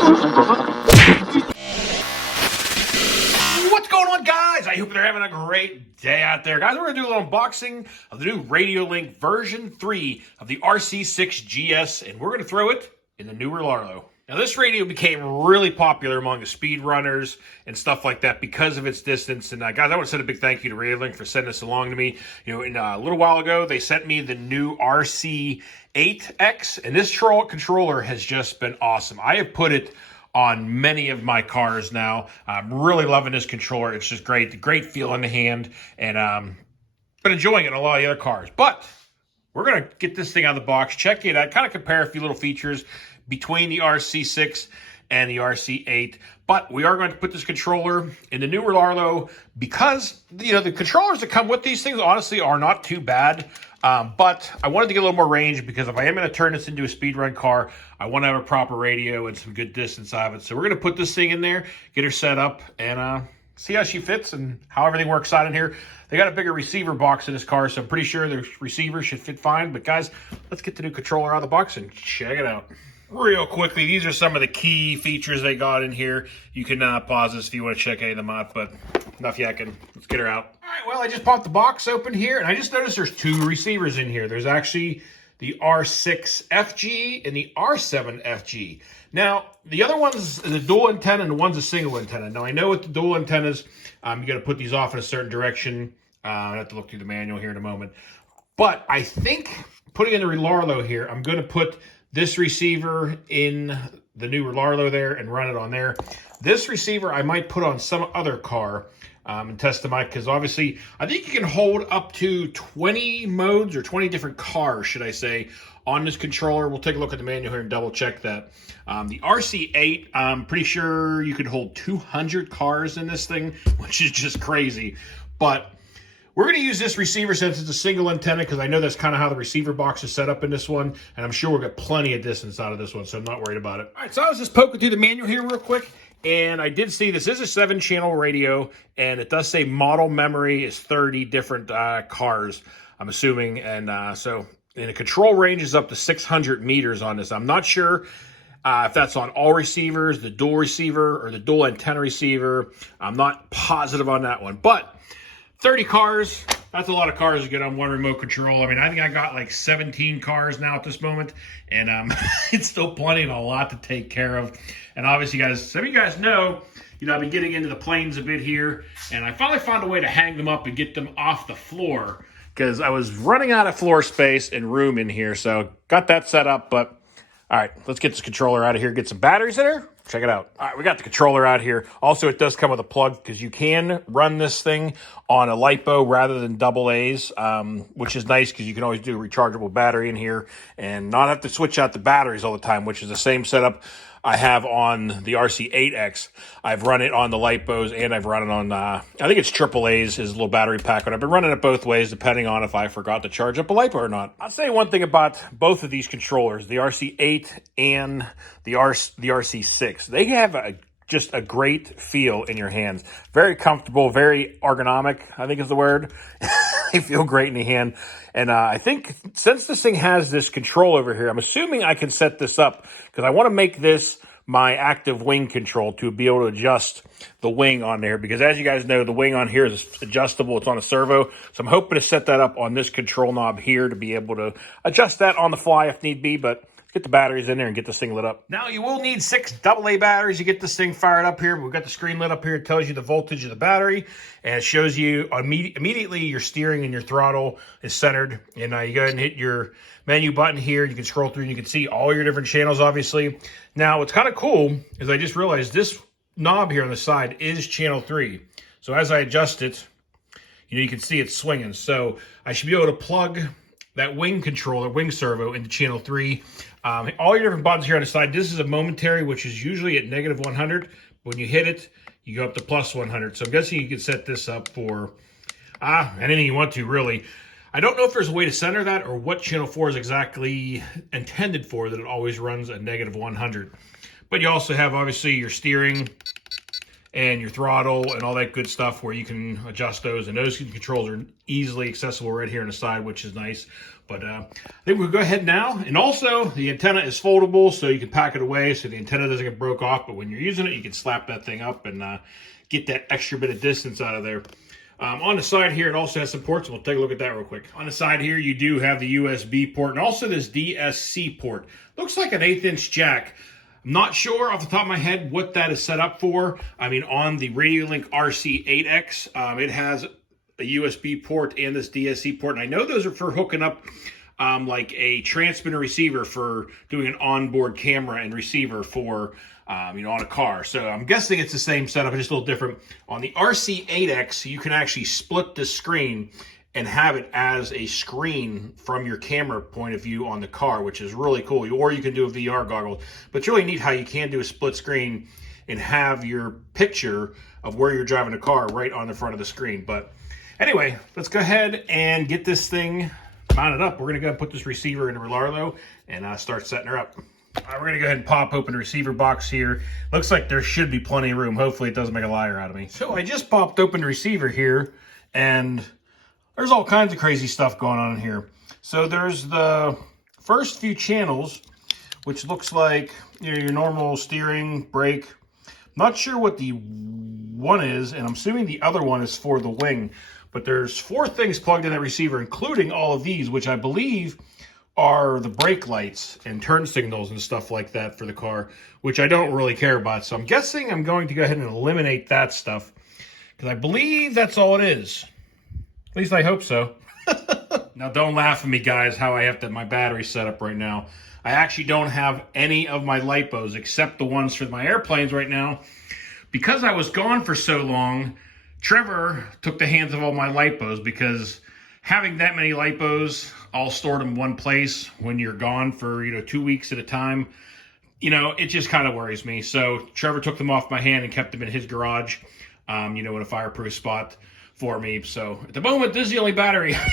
What's going on, guys? I hope they're having a great day out there. Guys, we're going to do a little unboxing of the new Radiolink version 3 of the Rc6Gs, and we're going to throw it in the newer Larlo. Now, this radio became really popular among the speed runners and stuff like that because of its distance. And guys, I want to send a big thank you to Radiolink for sending this along to me. You know, a little while ago, they sent me the new RC8X, and this controller has just been awesome. I have put it on many of my cars now. I'm really loving this controller. It's just great. Great feel in the hand, and been enjoying it in a lot of the other cars. But we're going to get this thing out of the box, check it out, kind of compare a few little features between the RC6 and the RC8. But we are going to put this controller in the newer Larlo because, you know, the controllers that come with these things honestly are not too bad. But I wanted to get a little more range because if I am going to turn this into a speed run car, I want to have a proper radio and some good distance out of it. So we're going to put this thing in there, get her set up, and see how she fits and how everything works out in here. They got a bigger receiver box in this car, so I'm pretty sure the receiver should fit fine. But guys, let's get the new controller out of the box and check it out. Real quickly, these are some of the key features they got in here. You can pause this if you want to check any of them out, but enough yakking. Let's get her out. All right, well, I just popped the box open here, and I just noticed there's two receivers in here. There's actually the R6FG and the R7FG. Now, the other one's the dual antenna, and the one's a single antenna. Now, I know with the dual antennas, you got to put these off in a certain direction. I have to look through the manual here in a moment. But I think putting in the Larlo here, I'm going to put this receiver in the newer Larlo there and run it on there. This receiver I might put on some other car and test them out, because obviously I think you can hold up to 20 modes or 20 different cars, should I say, on this controller. We'll take a look at the manual here and double check that. The RC8, I'm pretty sure you could hold 200 cars in this thing, which is just crazy. But we're going to use this receiver since it's a single antenna, because I know that's kind of how the receiver box is set up in this one, and I'm sure we'll get plenty of distance out of this one, so I'm not worried about it. All right, so I was just poking through the manual here real quick, and I did see this is a 7-channel radio, and it does say model memory is 30 different cars, I'm assuming, and the control range is up to 600 meters on this. I'm not sure if that's on all receivers, the dual receiver, or the dual antenna receiver. I'm not positive on that one, but 30 cars, that's a lot of cars to get on one remote control. I mean, I think I got like 17 cars now at this moment, and it's still plenty and a lot to take care of. And obviously, guys, some of you guys know, I've been getting into the planes a bit here, and I finally found a way to hang them up and get them off the floor, because I was running out of floor space and room in here, so got that set up. But all right, let's get this controller out of here, get some batteries in her. Check it out. All right, we got the controller out here. Also, it does come with a plug, because you can run this thing on a LiPo rather than AA's, which is nice because you can always do a rechargeable battery in here and not have to switch out the batteries all the time, which is the same setup I have on the RC8X. I've run it on the LiPos, and I've run it on, I think it's AAA's, his little battery pack, but I've been running it both ways depending on if I forgot to charge up a LiPo or not. I'll say one thing about both of these controllers, the RC8 and the RC6. They have just a great feel in your hands. Very comfortable, very ergonomic, I think is the word. They feel great in the hand. And I think since this thing has this control over here, I'm assuming I can set this up, because I want to make this my active wing control to be able to adjust the wing on there, because as you guys know, the wing on here is adjustable. It's on a servo. So I'm hoping to set that up on this control knob here to be able to adjust that on the fly if need be. But get the batteries in there and get this thing lit up. Now, you will need 6 AA batteries to get this thing fired up here. We've got the screen lit up here. It tells you the voltage of the battery, and it shows you immediately your steering and your throttle is centered. And you go ahead and hit your menu button here. You can scroll through and you can see all your different channels, obviously. Now, what's kind of cool is I just realized this knob here on the side is channel 3. So as I adjust it, you can see it swinging. So I should be able to plug that wing controller, wing servo, into channel 3. All your different buttons here on the side. This is a momentary, which is usually at negative 100. When you hit it, you go up to plus 100. So I'm guessing you can set this up for anything you want to, really. I don't know if there's a way to center that or what channel 4 is exactly intended for, that it always runs at negative 100. But you also have, obviously, your steering and your throttle and all that good stuff where you can adjust those. And those controls are easily accessible right here on the side, which is nice. But I think we'll go ahead now. And also, the antenna is foldable, so you can pack it away so the antenna doesn't get broke off. But when you're using it, you can slap that thing up and get that extra bit of distance out of there. On the side here, it also has some ports. We'll take a look at that real quick. On the side here, you do have the USB port and also this DSC port. Looks like an 1/8" jack. I'm not sure off the top of my head what that is set up for. I mean, on the Radiolink Rc6X, it has a USB port and this DSC port. And I know those are for hooking up like a transmitter receiver for doing an onboard camera and receiver for, on a car. So I'm guessing it's the same setup, just a little different. On the RC8X, you can actually split the screen and have it as a screen from your camera point of view on the car, which is really cool. Or you can do a VR goggle. But it's really neat how you can do a split screen and have your picture of where you're driving the car right on the front of the screen. But anyway, let's go ahead and get this thing mounted up. We're going to go ahead and put this receiver in the Radiolink and start setting her up. All right, we're going to go ahead and pop open the receiver box here. Looks like there should be plenty of room. Hopefully it doesn't make a liar out of me. So I just popped open the receiver here, and there's all kinds of crazy stuff going on in here. So there's the first few channels, which looks like your normal steering, brake. Not sure what the one is, and I'm assuming the other one is for the wing. But there's 4 things plugged in that receiver, including all of these, which I believe are the brake lights and turn signals and stuff like that for the car, which I don't really care about. So I'm guessing I'm going to go ahead and eliminate that stuff, because I believe that's all it is. At least I hope so. Now, don't laugh at me, guys, how I have my battery set up right now. I actually don't have any of my LiPos except the ones for my airplanes right now. Because I was gone for so long, Trevor took the hands of all my LiPos, because having that many LiPos all stored in one place when you're gone for, 2 weeks at a time, it just kind of worries me. So Trevor took them off my hand and kept them in his garage, in a fireproof spot for me. So at the moment, this is the only battery I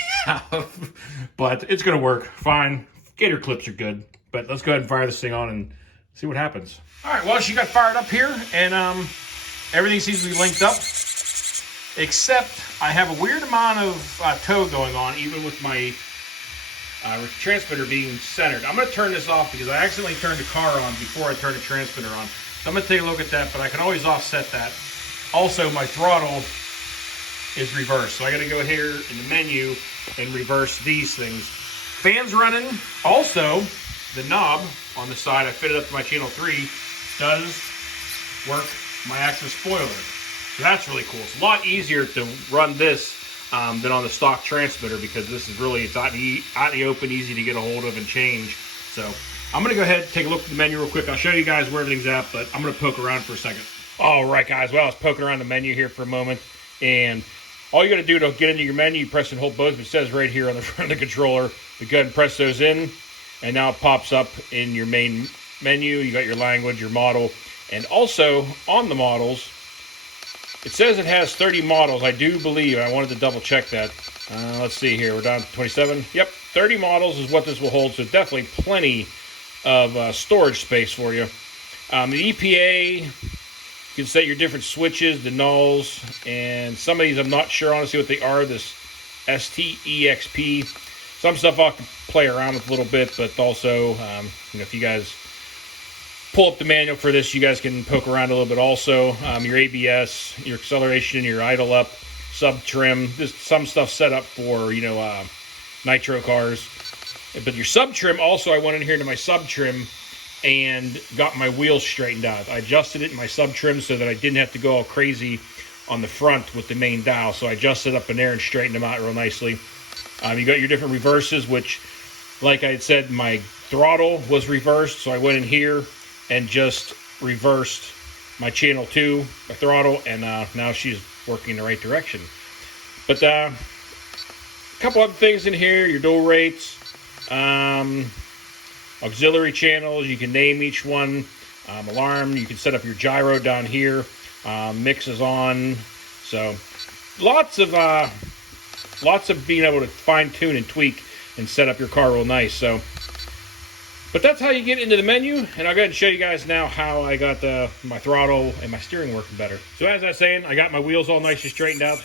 have, but it's going to work fine. Gator clips are good, but let's go ahead and fire this thing on and see what happens. All right, well, she got fired up here, and everything seems to be linked up, except I have a weird amount of tow going on, even with my transmitter being centered. I'm going to turn this off because I accidentally turned the car on before I turned the transmitter on. So I'm going to take a look at that, but I can always offset that. Also, my throttle is reversed, so I got to go here in the menu and reverse these things. Fans running. Also, the knob on the side, I fitted up to my channel 3, does work my active spoiler. So that's really cool. It's a lot easier to run this than on the stock transmitter, because this is really, it's out in the open, easy to get a hold of and change. So I'm going to go ahead and take a look at the menu real quick. I'll show you guys where everything's at, but I'm going to poke around for a second. All right, guys. Well, I was poking around the menu here for a moment, and all you got to do to get into your menu, you press and hold both. It says right here on the front of the controller. You go ahead and press those in, and now it pops up in your main menu. You got your language, your model, and also on the models, it says it has 30 models. I do believe, I wanted to double check that. Let's see here, we're down to 27. Yep, 30 models is what this will hold, so definitely plenty of storage space for you. The EPA, you can set your different switches, the nulls, and some of these I'm not sure honestly what they are. This STEXP, some stuff I can play around with a little bit, but also, if you guys pull up the manual for this, you guys can poke around a little bit also. Your ABS, your acceleration, your idle up, sub trim. There's some stuff set up for, nitro cars. But your sub trim, also I went in here into my sub trim and got my wheels straightened out. I adjusted it in my sub trim so that I didn't have to go all crazy on the front with the main dial. So I adjusted up in there and straightened them out real nicely. You got your different reverses, which, like I had said, my throttle was reversed. So I went in here and just reversed my channel 2, my throttle, and now she's working in the right direction. But a couple other things in here, your dual rates, auxiliary channels, you can name each one, alarm, you can set up your gyro down here, mix is on, so lots of being able to fine tune and tweak and set up your car real nice. So, but that's how you get into the menu, and I'll go ahead and show you guys now how I got my throttle and my steering working better. So as I was saying, I got my wheels all nice and straightened out.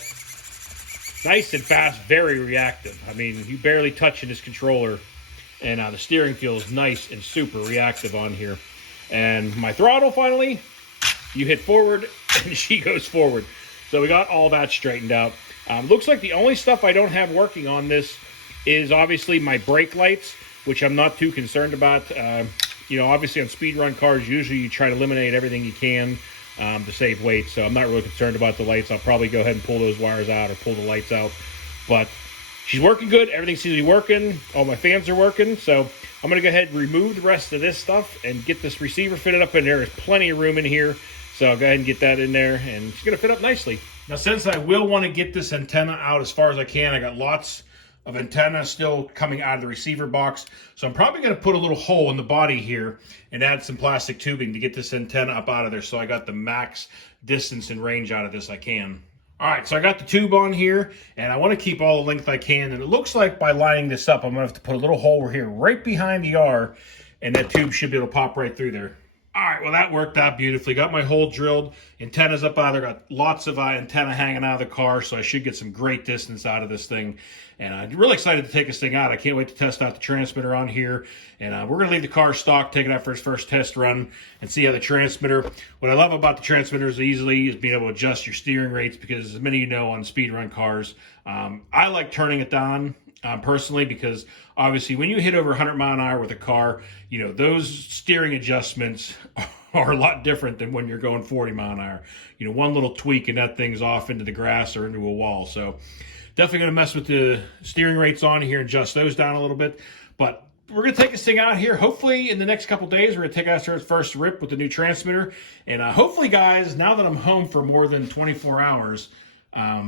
Nice and fast, very reactive. I mean, you barely touching this controller, and the steering feels nice and super reactive on here. And my throttle, finally, you hit forward, and she goes forward. So we got all that straightened out. Looks like the only stuff I don't have working on this is obviously my brake lights, which I'm not too concerned about. You know, obviously on speed run cars, usually you try to eliminate everything you can to save weight. So I'm not really concerned about the lights. I'll probably go ahead and pull those wires out or pull the lights out. But she's working good. Everything seems to be working. All my fans are working. So I'm going to go ahead and remove the rest of this stuff and get this receiver fitted up in there. There's plenty of room in here. So I'll go ahead and get that in there, and it's going to fit up nicely. Now, since I will want to get this antenna out as far as I can, I got lots of antenna still coming out of the receiver box. So I'm probably going to put a little hole in the body here and add some plastic tubing to get this antenna up out of there, so I got the max distance and range out of this I can. All right, so I got the tube on here, and I want to keep all the length I can. And it looks like by lining this up, I'm going to have to put a little hole here right behind the R, and that tube should be able to pop right through there. All right, well, that worked out beautifully. Got my hole drilled, antennas up out there, got lots of antenna hanging out of the car, so I should get some great distance out of this thing. And I'm really excited to take this thing out. I can't wait to test out the transmitter on here. And we're going to leave the car stock, take it out for its first test run, and see how the transmitter. What I love about the transmitter is being able to adjust your steering rates, because as many of you know on speed run cars, I like turning it down. Personally, because obviously when you hit over 100 mile an hour with a car, you know, those steering adjustments are a lot different than when you're going 40 mile an hour. You know, one little tweak and that thing's off into the grass or into a wall. So definitely going to mess with the steering rates on here and adjust those down a little bit. But we're going to take this thing out here. Hopefully in the next couple days, we're going to take out its first rip with the new transmitter. And hopefully, guys, now that I'm home for more than 24 hours,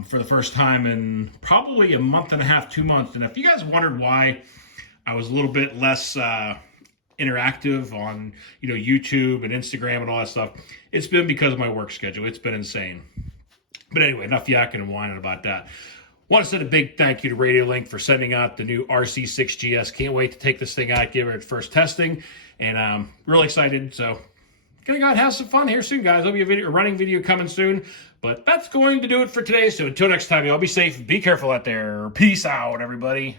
for the first time in probably a month and a half, 2 months. And if you guys wondered why I was a little bit less interactive on, you know, YouTube and Instagram and all that stuff, it's been because of my work schedule. It's been insane. But anyway, enough yakking and whining about that. Want to send a big thank you to Radiolink for sending out the new Rc6Gs. Can't wait to take this thing out, give it its first testing, and really excited. So gonna go out and have some fun here soon, guys. There'll be a running video coming soon. But that's going to do it for today. So until next time, y'all be safe and be careful out there. Peace out, everybody.